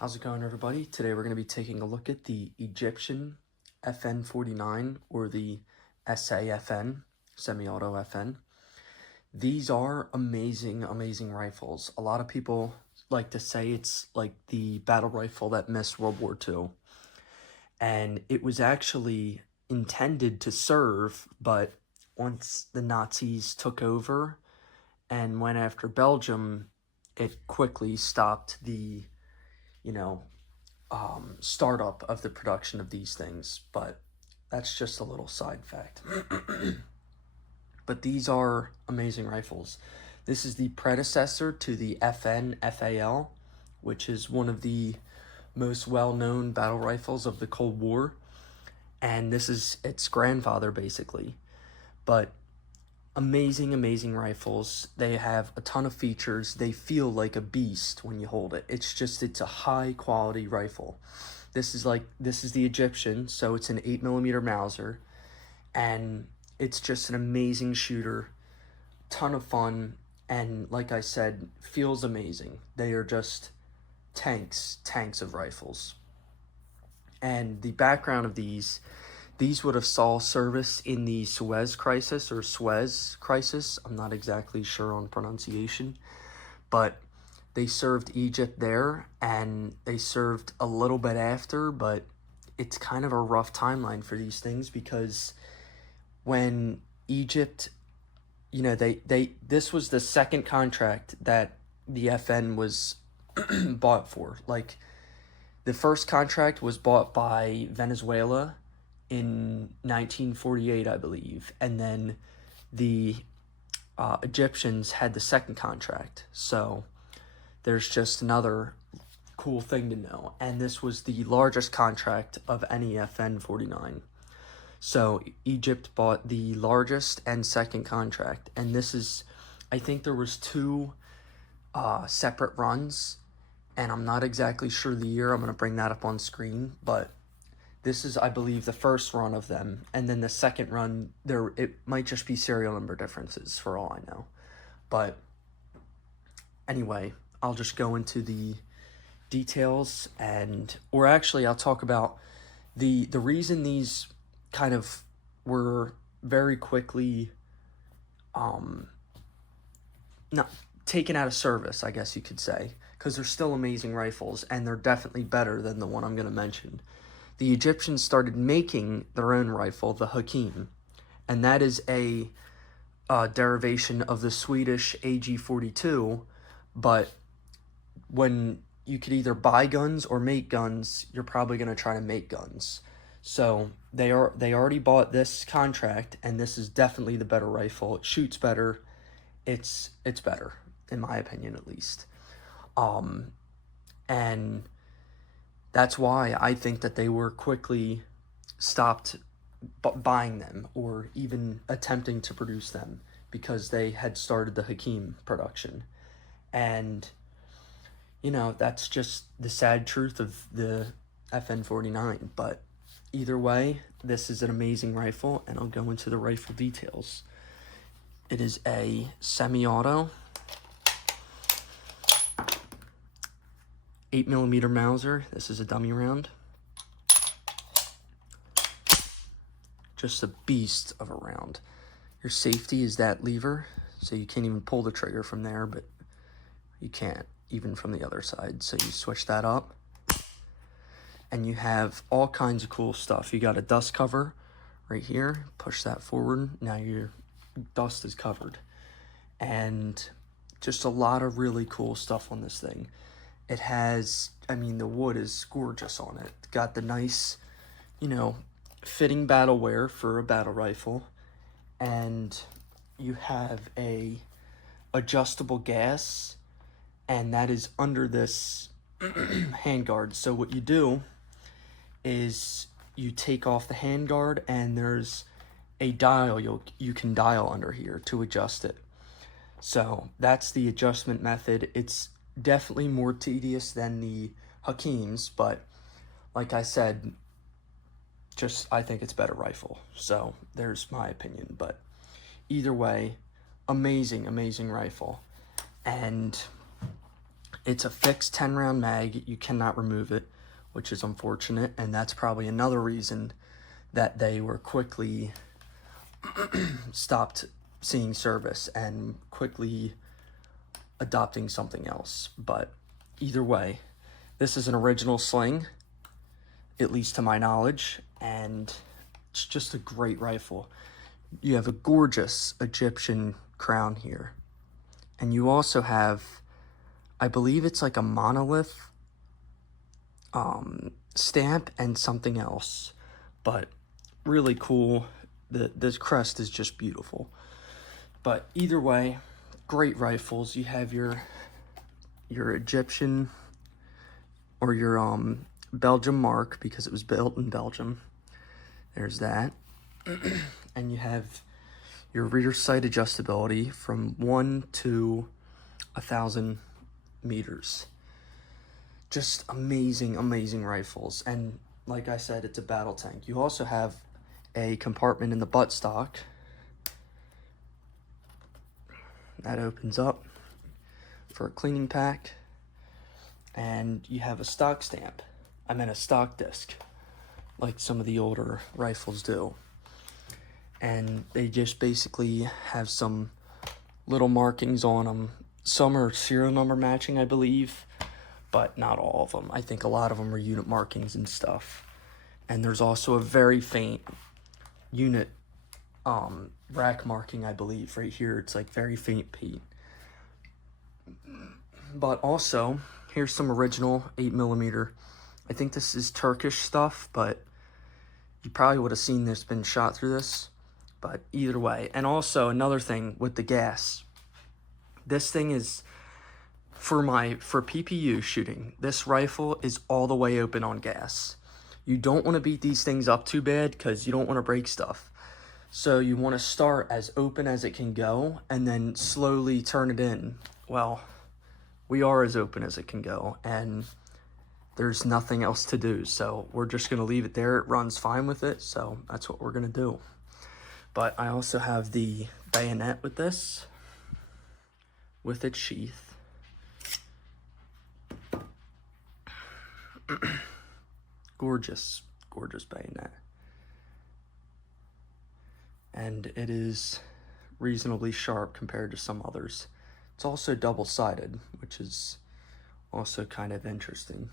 How's it going, everybody? Today we're going to be taking a look at the Egyptian FN-49 or the SAFN, semi-auto FN. These are amazing, amazing rifles. A lot of people like to say it's like the battle rifle that missed World War II. And it was actually intended to serve, but once the Nazis took over and went after Belgium, it quickly stopped the startup of the production of these things, but that's just a little side fact. But these are amazing rifles. This is the predecessor to the FN FAL, which is one of the most well-known battle rifles of the Cold War, and this is its grandfather basically. But amazing, amazing rifles. They have a ton of features. They feel like a beast when you hold it. It's a high quality rifle. This is the Egyptian, so it's an 8mm Mauser, and it's just an amazing shooter, ton of fun, and like I said, feels amazing. They are just tanks of rifles. And the background of these would have saw service in the Suez Crisis or Suez Crisis. I'm not exactly sure on pronunciation, but they served Egypt there, and they served a little bit after, but it's kind of a rough timeline for these things because when Egypt, this was the second contract that the FN was bought for. Like, the first contract was bought by Venezuela in 1948, I believe, and then the Egyptians had the second contract. So there's just another cool thing to know, and this was the largest contract of any FN-49. So Egypt bought the largest and second contract, and this is, I think there was two separate runs, and I'm not exactly sure the year. I'm going to bring that up on screen, but this is, I believe, the first run of them, and then the second run, it might just be serial number differences for all I know. But anyway, I'll just go into the details, or actually I'll talk about the reason these kind of were very quickly not taken out of service, I guess you could say, because they're still amazing rifles, and they're definitely better than the one I'm going to mention. The Egyptians started making their own rifle, the Hakim, and that is a derivation of the Swedish AG-42, but when you could either buy guns or make guns, you're probably going to try to make guns. So they already bought this contract, and this is definitely the better rifle. It shoots better. It's better, in my opinion, at least. And that's why I think that they were quickly stopped buying them or even attempting to produce them because they had started the Hakim production. And, that's just the sad truth of the FN-49. But either way, this is an amazing rifle, and I'll go into the rifle details. It is a semi-auto 8mm Mauser. This is a dummy round. Just a beast of a round. Your safety is that lever, so you can't even pull the trigger from there, but you can't even from the other side. So you switch that up, and you have all kinds of cool stuff. You got a dust cover right here. Push that forward. Now your dust is covered. And just a lot of really cool stuff on this thing. It has, the wood is gorgeous on it. Got the nice, fitting battle wear for a battle rifle. And you have a adjustable gas, and that is under this handguard. So what you do is you take off the handguard, and there's a dial you can dial under here to adjust it. So that's the adjustment method. It's definitely more tedious than the Hakims, but like I said, I think it's a better rifle. So there's my opinion. But either way, amazing, amazing rifle. And It's a fixed 10-round mag. You cannot remove it, which is unfortunate, and that's probably another reason that they were quickly stopped seeing service and quickly adopting something else. But either way, this is an original sling, at least to my knowledge, and it's just a great rifle. You have a gorgeous Egyptian crown here, and you also have, I believe it's like a monolith stamp and something else, but really cool. This crest is just beautiful. But either way, great rifles. You have your Egyptian or your Belgium mark because it was built in Belgium. There's that. And you have your rear sight adjustability from 1 to 1,000 meters. Just amazing, amazing rifles. And like I said, it's a battle tank. You also have a compartment in the buttstock that opens up for a cleaning pack. And you have a stock stamp. I meant a stock disc, like some of the older rifles do. And they just basically have some little markings on them. Some are serial number matching, I believe, but not all of them. I think a lot of them are unit markings and stuff. And there's also a very faint unit rack marking, I believe, right here. It's like very faint paint. But also, here's some original 8mm. I think this is Turkish stuff, but you probably would have seen this been shot through this. But either way, and also another thing with the gas. This thing is for PPU shooting. This rifle is all the way open on gas. You don't want to beat these things up too bad because you don't want to break stuff. So you want to start as open as it can go and then slowly turn it in. Well, we are as open as it can go, and there's nothing else to do. So we're just going to leave it there. It runs fine with it, so that's what we're going to do. But I also have the bayonet with this, with its sheath. Gorgeous, gorgeous bayonet. And it is reasonably sharp compared to some others. It's also double-sided, which is also kind of interesting.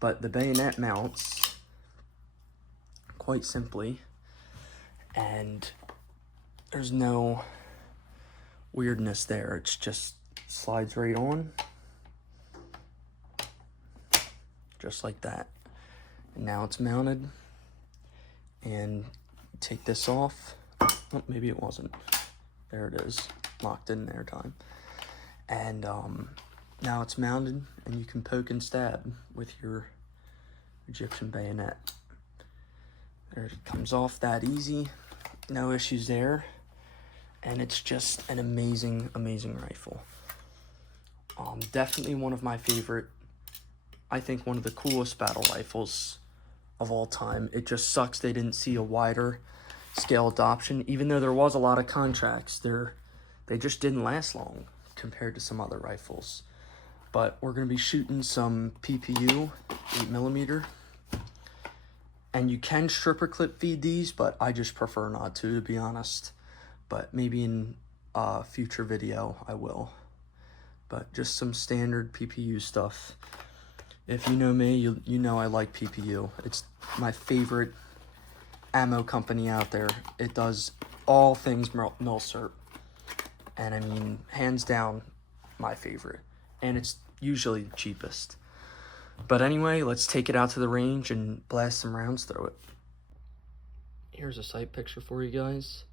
But the bayonet mounts quite simply, and there's no weirdness there. It's just slides right on, just like that. And now it's mounted, and take this off. Oh, maybe it wasn't. There it is, locked in there time. And now it's mounted, and you can poke and stab with your Egyptian bayonet. There, it comes off that easy, no issues there, and it's just an amazing, amazing rifle. Definitely one of my favorite, I think one of the coolest battle rifles of all time. It just sucks they didn't see a wider scale adoption, even though there was a lot of contracts. They just didn't last long compared to some other rifles. But we're going to be shooting some PPU 8mm, and you can stripper clip feed these, but I just prefer not to be honest. But maybe in a future video I will. But just some standard PPU stuff. If you know me, you know I like PPU. It's my favorite ammo company out there. It does all things mauser, and I mean, hands down, my favorite. And it's usually the cheapest. But anyway, let's take it out to the range and blast some rounds through it. Here's a sight picture for you guys.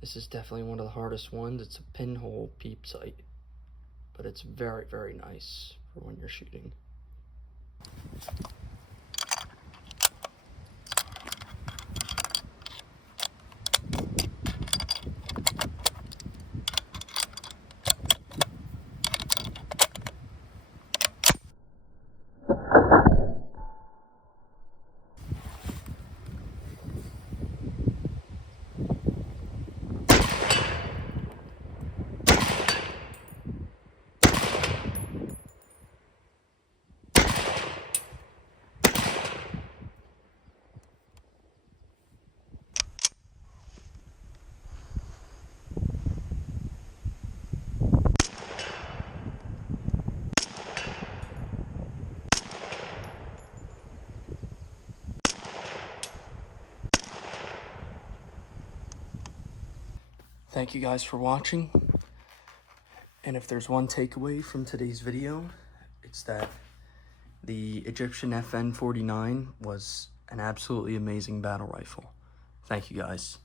This is definitely one of the hardest ones. It's a pinhole peep sight, but it's very, very nice for when you're shooting. thank you guys for watching. And if there's one takeaway from today's video, it's that the Egyptian FN 49 was an absolutely amazing battle rifle. Thank you guys.